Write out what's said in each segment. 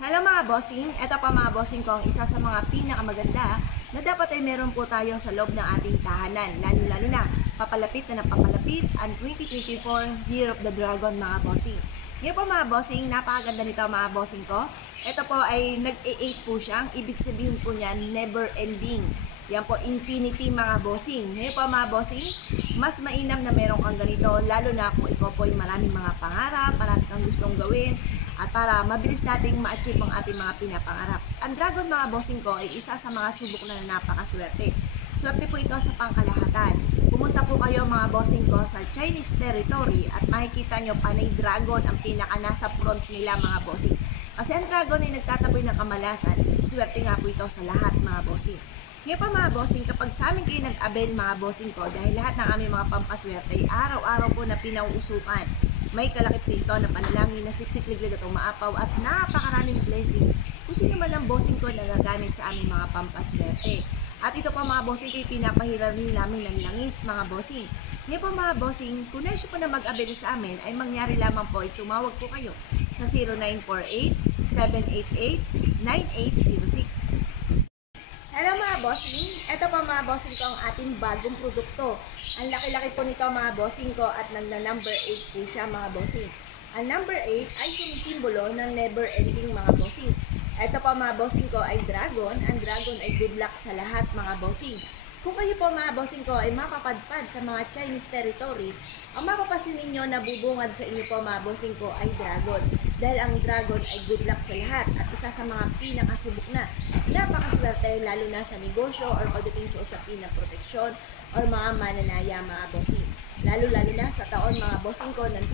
Hello mga bossing, ito pa mga bossing ko ang isa sa mga pinakamaganda na dapat ay meron po tayo sa loob ng ating tahanan. Lalo na, papalapit na papalapit ang 2024 Year of the Dragon mga bossing. Ngayon po mga bossing, napakaganda nito mga bossing ko. Ito po ay nag-8 po siya, ibig sabihin po niya never ending. Yan po, infinity mga bossing. Ngayon po mga bossing, mas mainam na meron kang ganito, lalo na kung ikaw po ay maraming mga pangarap, marami kang gustong gawin, at para mabilis nating ma-achieve ang ating mga pinapangarap. Ang dragon mga bossing ko ay isa sa mga subok na napakaswerte. Swerte po ito sa pangkalahatan. Pumunta po kayo mga bossing ko sa Chinese territory at makikita nyo panay dragon ang pinaka nasa front nila mga bossing. Kasi ang dragon ay nagtataboy ng kamalasan, swerte nga po ito sa lahat mga bossing. Ngayon pa mga bossing, kapag sa amin kayo nag-avail mga bossing ko, dahil lahat ng aming mga pampaswerte ay araw-araw po na pinauusukan. May kalakip dito na panalangin na siksik-liglig at umaapaw at napakaraming blessing kung sino man ang bossing ko na gagamit sa aming mga pampaswerte. At ito pa mga bossing kayo pinapahirap rin namin ng langis mga bossing. Ngayon po mga bossing, kung nais po na mag-avail sa amin ay mangyari lamang po ay tumawag po kayo sa 0948-788-9806. Hello mga bossing, ito pa mga bossing ko ang ating bagong produkto. Ang laki-laki po nito mga bossing ko at nagna-number 8 po siya mga bossing. Ang number 8 ay sumisimbolo ng never ending mga bossing. Ito pa mga bossing ko ay dragon. Ang dragon ay good luck sa lahat mga bossing. Kung kayo po mga bossing ko ay mapapadpad sa mga Chinese territory, ang mapapasin ninyo na bubungad sa inyo po mga bossing ko ay dragon. Dahil ang dragon ay good luck sa lahat at isa sa mga pinakasubok na napakaswerte lalo na sa negosyo or pagdating sa usapin ng proteksyon or mga mananaya mga bossing. Lalo na sa taon mga bossing ko ng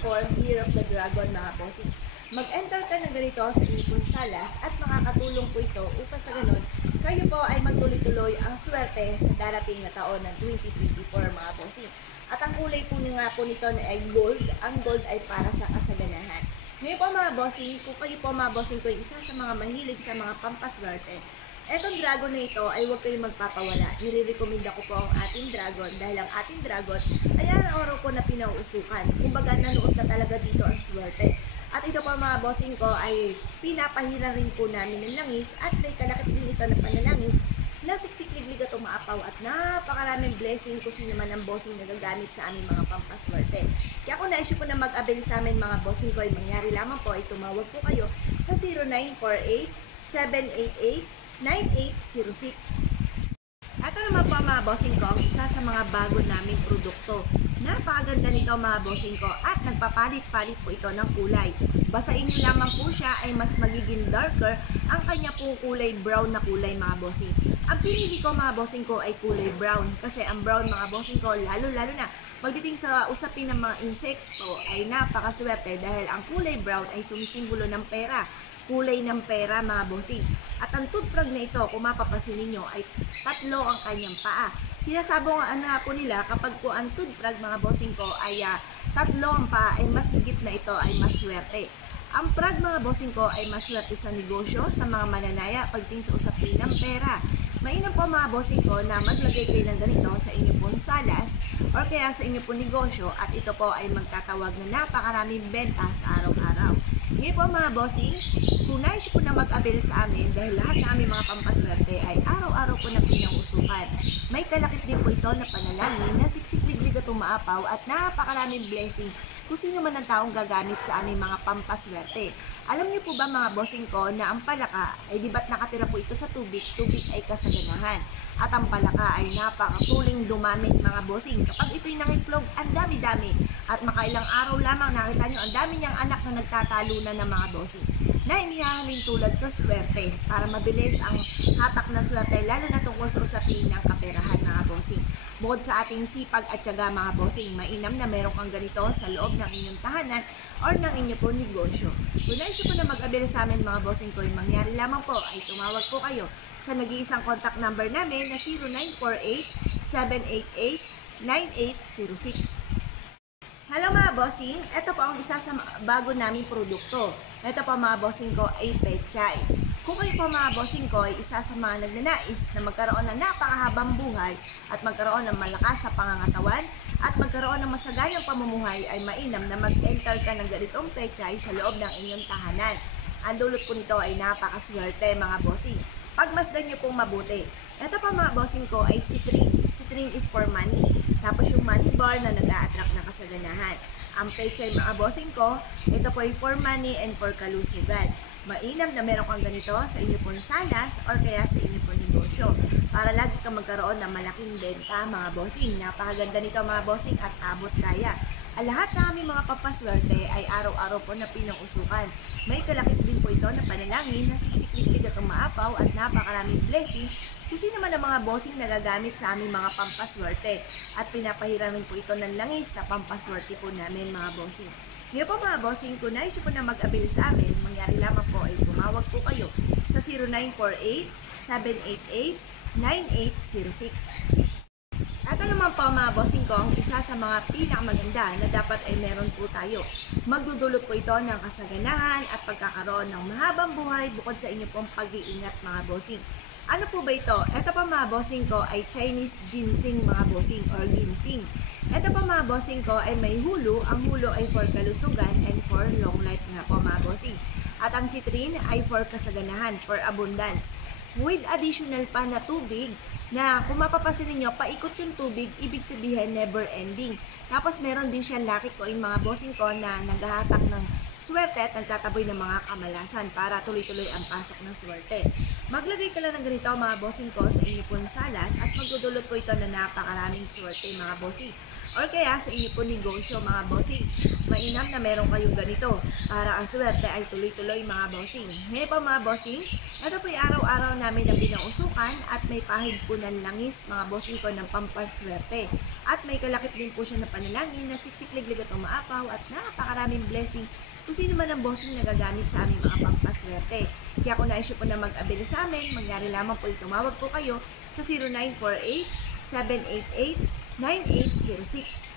2024 Year of the Dragon mga bossing. Mag-enter ka ng ganito sa inyong salas at makakatulong po ito upang sa ganun kayo po ay magtuloy-tuloy ang swerte sa darating na taon ng 2024 mga bossing. At ang kulay po nga po nito ay gold. Ang gold ay para sa kasaganahan. Ngayon po mga bossing, kung kayo po mga bossing ko ay isa sa mga mahilig sa mga pampaswerte, etong dragon na ito ay huwag kayong magpapawala. Nire-recommend ko po ang ating dragon dahil ang ating dragon ay araw-araw po na pinauusukan. Kumbaga nanood na talaga dito ang swerte. At ito po mga bossing ko ay pinapahira rin po namin ng langis at may kalakip din ito na panalangin na siksik-liglig at umaapaw at napakaraming blessing kung sino man ang bossing na gagamit sa aming mga pampaswerte. Kaya kung na-issue po na mag-avail sa amin mga bossing ko ay mangyari lamang po ay tumawag po kayo sa 0948-788-9806. Ito naman po mga bossing ko, isa sa mga bago naming produkto. Napakaganda nito mga bossing ko at nagpapalit-palit po ito ng kulay. Basain nyo lamang po siya ay mas magiging darker ang kanya pong kulay brown na kulay mga bossing. Ang pinili ko mga bossing ko ay kulay brown kasi ang brown mga bossing ko lalo na pagdating sa usapin ng mga insekto ay napakaswerte dahil ang kulay brown ay sumisimbolo ng pera. Kulay ng pera mga bossing. At ang toothbrush na ito, kung mapapasin ninyo, ay tatlo ang kanyang paa. Sinasabong po nila kapag po ang toothbrush mga bossing ko ay tatlo ang paa, ay mas higit na ito ay maswerte. Ang prag mga bossing ko ay maswerte sa negosyo, sa mga mananaya, pagdating sa usapin ng pera. Mainam po mga bossing ko na maglagay kayo ng ganito sa inyo pong salas or kaya sa inyo pong negosyo at ito po ay magtatawag na napakaraming benta sa araw-araw. Ngayon po mga bossing, kung nais po na mag-avail sa amin dahil lahat ng aming mga pampaswerte ay araw-araw po na pinangusukan. May kalakip din po ito na panalangin na siksik-liglig at umaapaw at napakaraming blessing kung sino man ang taong gagamit sa aming mga pampaswerte. Alam niyo po ba mga bossing ko na ang palaka ay di ba't nakatira po ito sa tubig, tubig ay kasaganahan. At ang palaka ay napakatuling dumamit mga bossing. Kapag ito'y nangitlog, ang dami-dami. At makailang araw lamang nakita nyo, ang dami niyang anak na nagtatalunan ng mga bossing. Na inihahalin tulad sa swerte para mabilis ang hatak na swerte lalo na tungkol sa usapin ng kaperahan mga bossing. Bukod sa ating sipag at tiyaga mga bossing, mainam na meron kang ganito sa loob ng inyong tahanan or ng inyo po negosyo. Kung nais po na mag-avail sa amin mga bossing ko, yung mangyari lamang po ay tumawag po kayo sa nag-iisang contact number namin na 0948-788-9806. Hello mga bossing, ito po ang isa sa bago naming produkto. Ito po mga bossing ko ay pechay. Kung kayo po mga bossing ko ay isa sa mga nagnanais na magkaroon ng napakahabang buhay at magkaroon ng malakas sa pangangatawan at magkaroon ng masaganang pamumuhay ay mainam na mag-enter ka ng ganitong pechay sa loob ng inyong tahanan. Ang dulot po nito ay napakaswerte mga bossing. Pagmasdan nyo pong mabuti. Ito pa mga bossing ko ay Citrine. Citrine is for money. Tapos yung money bar na nag-a-attract ng kasaganahan. Ang pechay mga bossing ko, ito po ay for money and for kalusugan. Mainam na meron kang ganito sa inyo pong salas or kaya sa inyo pong negosyo para lagi kang magkaroon ng malaking benta mga bossing. Napakaganda nito mga bossing at abot kaya. Ang lahat ng aming mga papaswerte ay araw-araw po na pinausukan. May kalakip din po ito na panalangin na sisiklig at umaapaw at napakaraming blessing kung sino man ang mga bossing nagagamit sa aming mga pampaswerte. At pinapahiramin po ito ng langis na pampaswerte po namin mga bossing. Ngayon po mga bossing, kung nais po na mag-avail sa amin, mangyari lamang po ay tumawag po kayo sa 0948-788-9806. At ano naman po mga bossing ko, ang isa sa mga pinakamaganda na dapat ay meron po tayo. Magdudulot po ito ng kasaganahan at pagkakaroon ng mahabang buhay bukod sa inyo pong pag-iingat mga bossing. Ano po ba ito? Ito pa mga bossing ko ay Chinese ginseng mga bossing or ginseng. Ito pa mga bossing ko ay may hulo. Ang hulo ay for kalusugan and for long life nga po mga bossing. At ang citrine ay for kasaganahan, for abundance. With additional pa na tubig na kung mapapasin ninyo, paikot yung tubig, ibig sabihin never ending. Tapos meron din siyang lucky coin mga bossing ko na naghahatak ng swerte at nagtataboy ng mga kamalasan para tuloy-tuloy ang pasok ng swerte. Maglagay ka lang ng ganito mga bossing ko sa inyo pong salas at magdudulot po ito na napakaraming swerte mga bossing. Or kaya sa inyo po negosyo mga bossing. Mainam na meron kayong ganito para ang swerte ay tuloy-tuloy mga bossing. Ngayon po mga bossing, ito po yung araw-araw namin na pinausukan at may pahid po ng langis mga bossing ko ng pampaswerte. At may kalakip din po siya na panalangin na siksikliglig at umaapaw at napakaraming blessing kung sino man ang bossing nagagamit sa aming mga pampaswerte. Kaya kung naisyo po na mag-abili sa amin, mangyari lamang po tumawag po kayo sa 0948-788-9806.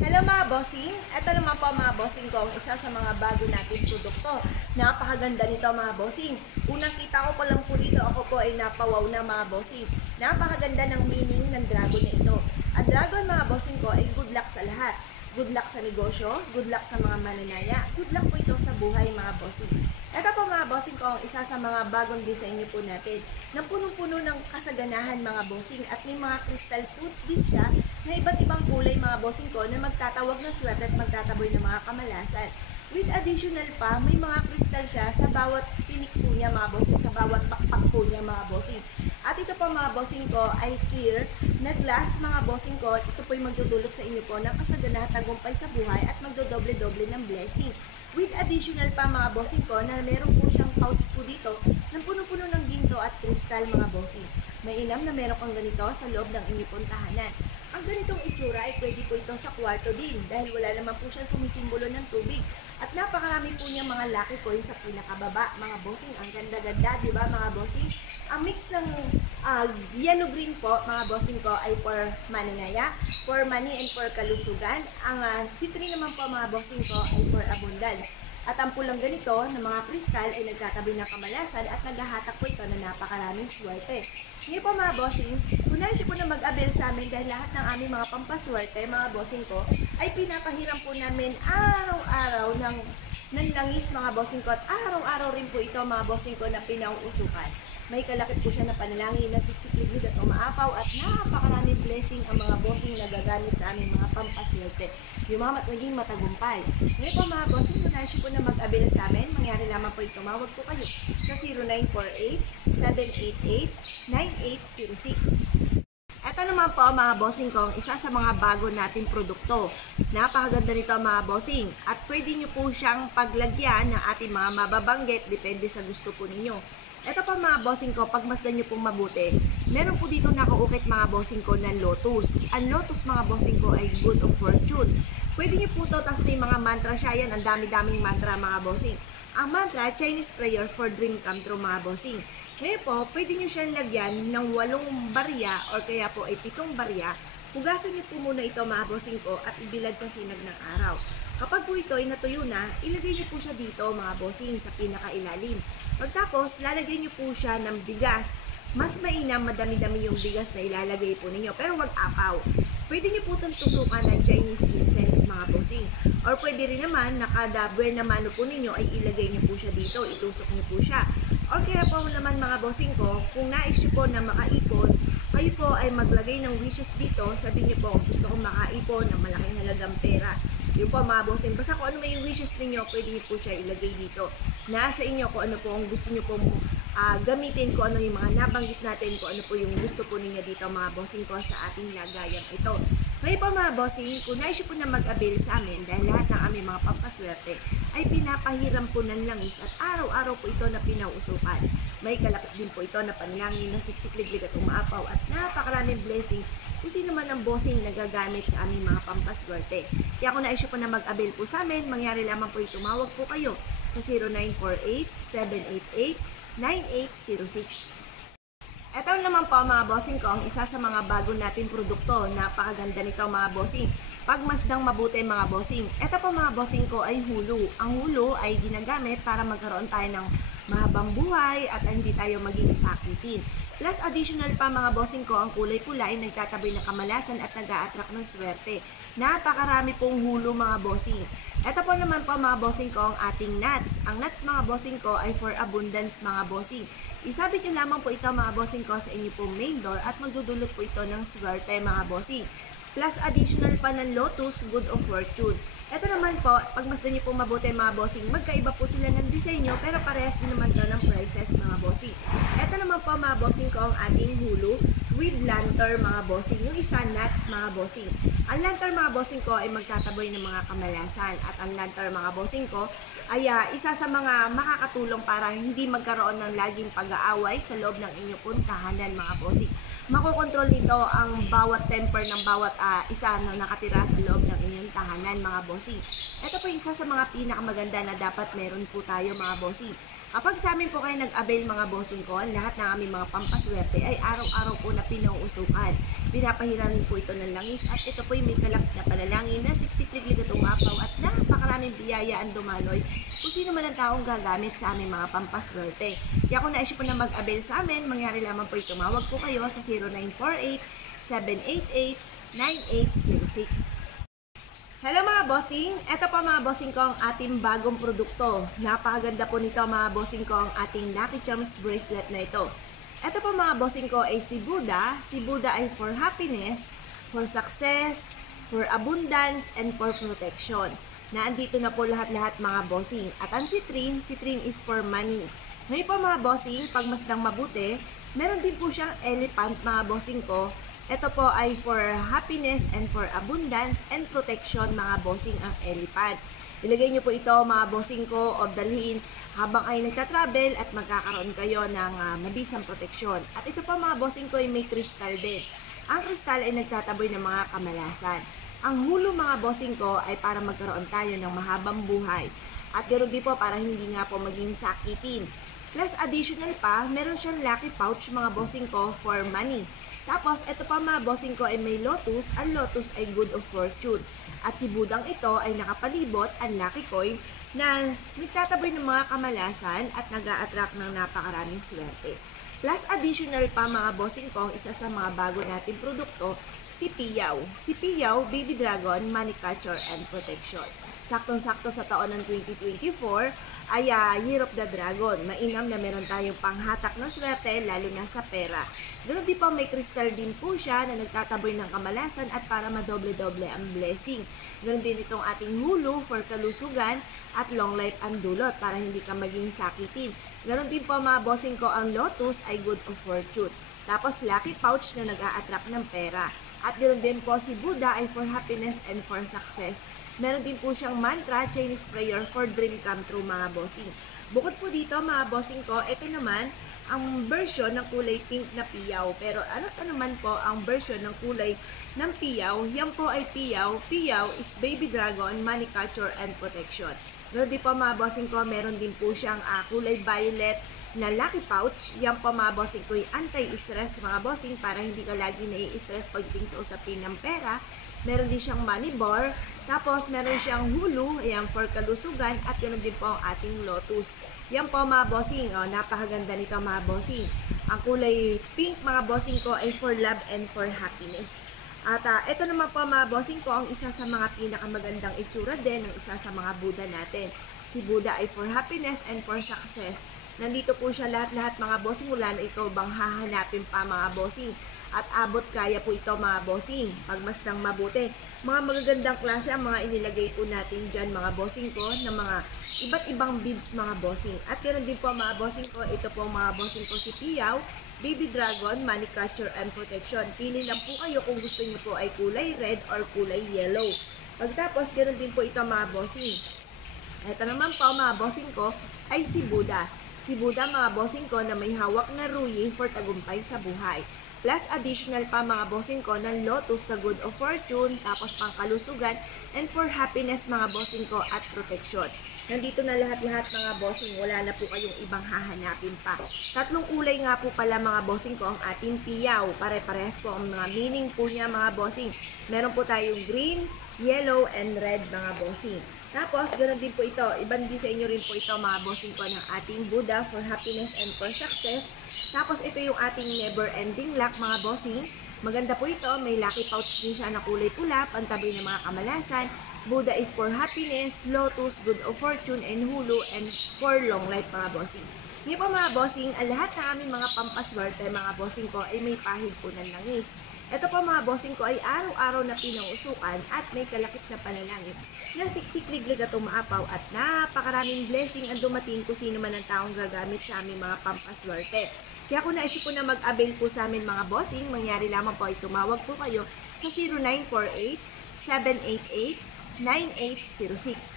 Hello mga bossing! Ito naman po mga bossing ko, ang isa sa mga bago nating produkto. Napakaganda nito mga bossing. Unang kita ko pa lang po dito, ako po ay napawaw na mga bossing. Napakaganda ng meaning ng dragon na ito. Ang dragon mga bossing ko ay good luck sa lahat. Good luck sa negosyo, good luck sa mga mananaya, good luck po ito sa buhay mga bossing. Ito po mga bossing ko, ang isa sa mga bagong design po natin na punong-puno ng kasaganahan mga bossing at may mga crystal fruit din siya na iba't ibang kulay mga bossing ko na magtatawag ng swerte at magtataboy ng mga kamalasan. With additional pa, may mga crystal siya sa bawat pinik po niya mga bossing, sa bawat pakpak po niya mga bossing. At ito po mga bossing ko ay clear na glass mga bossing ko. Ito po yung magdudulot sa inyo po ng kasaganahan, tagumpay sa buhay at magdodoble-doble ng blessing. With additional pa mga bossing ko na meron po siyang pouch po dito ng puno-puno ng ginto at kristal mga bossing. Mainam na meron kang ganito sa loob ng inyong pong tahanan. Ang ganitong itsura ay pwede po ito sa kwarto din dahil wala naman po siyang sumisimbolo ng tubig. At napakarami po niya mga lucky coins sa pinakababa mga bossing. Ang ganda-ganda, di ba mga bossing? Ang mix ng yellow-green po mga bossing ko ay for mananaya, for money and for kalusugan. Ang citrine naman po mga bossing ko ay for abundance. At ang pulang ganito ng mga kristal ay nagtatabi ng kamalasan at naghahatak po ito na napakaraming swerte. Ngayon po mga bossing, kung nais po na mag-avail sa amin dahil lahat ng aming mga pampaswerte, mga bossing ko, ay pinapahiram po namin araw-araw ng langis mga bossing ko at araw-araw rin po ito mga bossing ko na pinauusukan. May kalakip po siya na panalangin na siksikliglig at umaapaw at napakaraming blessing ang mga bossing na gagamit sa aming mga pampaswerte. Yumamat naging matagumpay. Ngayon po mga bossing, kung nais po na mag-avail sa amin, mangyari lamang po tumawag po kayo sa 0948-788-9806. Ito naman po mga bossing ko, isa sa mga bago nating produkto. Napakaganda nito mga bossing at pwede nyo po siyang paglagyan ng ating mga mababanggit depende sa gusto po ninyo. Ito pa mga bossing ko, pagmasdan nyo pong mabuti, meron po dito nakaukit mga bossing ko ng lotus. Ang lotus mga bossing ko ay good of fortune. Pwede nyo po ito, tapos may mga mantra siya yan, ang dami-daming mantra mga bossing. Ang mantra, Chinese prayer for dream come true mga bossing. Ngayon po, pwede nyo siyang lagyan ng 8 barya or kaya po ay 7 barya. Hugasan nyo po muna ito mga bossing ko at ibilad sa sinag ng araw. Kapag po ito ay natuyo na, ilagay nyo po siya dito mga bossing sa pinakailalim. Pagtapos, lalagay nyo po siya ng bigas. Mas mainam, madami-dami yung bigas na ilalagay po ninyo, pero wag apaw. Pwede nyo po itong tusukan ng Chinese incense mga mga bossing. Or pwede rin naman, nakada buwan na mano po ninyo ay ilagay niyo po siya dito, itusok niyo po siya. Or kaya po naman mga bossing ko, kung nais niyo po na makaipon, kayo po ay maglagay ng wishes dito, sabihin niyo po kung gusto kong makaipon ng malaking halagang pera. Yun po mga bossing, basta kung ano may wishes ninyo, pwede niyo po siya ilagay dito. Nasa inyo kung ano po ang gusto niyo pong gamitin, kung ano yung mga nabanggit natin, kung ano po yung gusto po ninyo dito mga bossing ko sa ating lagayan ito. Ngayon po mga bossing, kung nais po na mag-avail sa amin dahil lahat ng aming mga pampaswerte ay pinapahiram po ng langis at araw-araw po ito na pinauusukan. May kalapit din po ito na panlangin na siksik-liglig at umaapaw at napakaraming blessing kung sino man ang bossing na gagamit sa aming mga pampaswerte. Kaya kung nais po na mag-avail po sa amin, mangyari lamang po tumawag po kayo sa 0948-788-9806. Ito naman po mga bossing ko, ang isa sa mga bago nating produkto. Napakaganda nito mga bossing. Pagmasdang mabuti mga bossing. Ito po mga bossing ko ay Hulu. Ang Hulu ay ginagamit para magkaroon tayo ng mahabang buhay at hindi tayo maging sakitin. Plus additional pa mga bossing ko, ang kulay pula ay nagtataboy ng kamalasan at nag-a-attract ng swerte. Napakarami pong Hulu mga bossing. Ito po naman po mga bossing ko ang ating nuts. Ang nuts mga bossing ko ay for abundance mga bossing. Isabit nyo lamang po ito mga bossing ko sa inyo pong main door at magdudulot po ito ng swerte mga bossing. Plus additional pa ng lotus, good of fortune. Ito naman po, pagmasdan nyo po mabuti mga bossing, magkaiba po sila ng disenyo pero parehas din naman ito ng prices mga bossing. Ito naman po mga bossing ko ang ating Hulu with lantern mga bossing. Yung isa nuts mga bossing. Ang lantern mga bossing ko ay magtataboy ng mga kamalasan at ang lantern mga bossing ko ay isa sa mga makakatulong para hindi magkaroon ng laging pag-aaway sa loob ng inyong puntahanan mga bossing. Makokontrol nito ang bawat temper ng bawat isa na nakatira sa loob ng inyong tahanan mga bossing. Ito po isa sa mga pinakamaganda na dapat meron po tayo mga bossing. Kapag sa amin po kayo nag-avail mga bossing ko, lahat ng aming mga pampaswerte ay araw-araw po na pinauusukan. Pinapahiramin po ito ng langis at ito po yung may kalapit na panalangin na siksik-liglig at umapaw at napakaraming biyaya ang dumaloy kung sino man ang taong gagamit sa aming mga pampaswerte. Kaya kung nais po na mag-avail sa amin, mangyari lamang po tumawag po kayo sa 0948-788-9806. Hello mga bossing! Ito po mga bossing ko ang ating bagong produkto. Napakaganda po nito mga bossing ko ang ating Lucky Charms bracelet na ito. Ito po mga bossing ko ay si Buddha. Si Buddha ay for happiness, for success, for abundance, and for protection. Naandito na po lahat-lahat mga bossing. At ang si Trin is for money. Ngayon po mga bossing, pagmasdang mabuti, meron din po siyang elephant mga bossing ko. Ito po ay for happiness and for abundance and protection mga bossing ang elephant. Ilagay nyo po ito mga bossing ko o dalhin habang ay nagta-travel at magkakaroon kayo ng mabisang proteksyon. At ito po mga bossing ko ay may kristal din. Ang kristal ay nagtataboy ng mga kamalasan. Ang Hulu mga bossing ko ay para magkaroon tayo ng mahabang buhay. At ganoon din po para hindi nga po maging sakitin. Plus additional pa, meron siyang lucky pouch mga bossing ko for money. Tapos, ito pa mga bossing ko ay may lotus. Ang lotus ay good of fortune. At si Budang ito ay nakapalibot ang lucky coin na nagtataboy ng mga kamalasan at nag-a-attract ng napakaraming swerte. Plus additional pa mga bossing ko, isa sa mga bago nating produkto, si Piyaw. Si Piyaw, Baby Dragon, Money Catcher and Protection. Saktong-sakto sa taon ng 2024 ay Year of the Dragon. Mainam na meron tayong panghatak ng swerte, lalo na sa pera. Ganoon din po may crystal din po siya na nagtataboy ng kamalasan at para madoble-doble ang blessing. Ganoon din itong ating Hulu for kalusugan at long life ang dulot para hindi ka maging sakitin. Ganoon din po mga bossing ko ang lotus ay good of fortune. Tapos lucky pouch na nag-a-attract ng pera. At ganoon din po si Buddha ay for happiness and for success. Meron din po siyang mantra, Chinese prayer for dream come true mga bossing. Bukod po dito mga bossing ko, ito naman ang version ng kulay pink na piyaw. Pero ano naman po ang version ng kulay ng piyaw? Yan po ay piyaw. Piyaw is baby dragon, money catcher and protection. Ganoon din po mga bossing ko, meron din po siyang kulay violet na lucky pouch. Yan po mga bossing ko ay anti-stress mga bossing para hindi ka lagi nai-stress pagdating sa usapin ng pera. Meron din siyang money bar. Tapos, meron siyang Hulu, ayan, for kalusugan, at ganoon din po ang ating lotus. Yan po mga bossing, napakaganda nito mga bossing. Ang kulay pink mga bossing ko ay for love and for happiness. At ito naman po mga bossing ko, ang isa sa mga pinakamagandang itsura din ng isa sa mga Buddha natin. Si Buddha ay for happiness and for success. Nandito po siya lahat-lahat mga bossing, mula na ikaw bang hahanapin pa mga bossing. At abot kaya po ito mga bossing, pagmasdang mabuti. Mga magagandang klase ang mga inilagay po natin dyan mga bossing ko, ng mga iba't ibang beads mga bossing. At ganoon din po mga bossing ko, ito po mga bossing ko si Piyaw, Baby Dragon, Money Catcher and Protection. Pili lang po kayo kung gusto niyo po ay kulay red or kulay yellow. Pagtapos, ganoon din po ito mga bossing. Ito naman po mga bossing ko ay si Buddha. Si Buddha mga bossing ko na may hawak na ruyi for tagumpay sa buhay. Plus additional pa mga bossing ko ng lotus na good of fortune, tapos pang kalusugan, and for happiness mga bossing ko at protection. Nandito na lahat-lahat mga bossing, wala na po kayong ibang hahanapin pa. Tatlong kulay nga po pala mga bossing ko ang ating piyaw. Pare-parehas po ang mga meaning po niya mga bossing. Meron po tayong green, yellow, and red mga bossing. Tapos, ganoon din po ito. Ibandi sa inyo rin po ito mga bossing ko ng ating Buddha for happiness and for success. Tapos, ito yung ating never-ending luck mga bossing. Maganda po ito. May lucky pouch din siya na kulay pula, pantabi ng mga kamalasan. Buddha is for happiness, lotus, good of fortune, and hulu, and for long life mga bossing. Ngayon po mga bossing, ang lahat ng aming mga pampaswerte mga bossing ko ay may pahid po ng langis. Ito po mga bossing ko ay araw-araw na pinangusukan at may kalakip na panalangin na siksik-liglig at umaapaw at napakaraming blessing ang dumating kung sino man ang taong gagamit sa aming mga pampaswerte. Kaya kung naisip po na mag-avail po sa amin mga bossing, mangyari lamang po ay tumawag po kayo sa 0948-788-9806.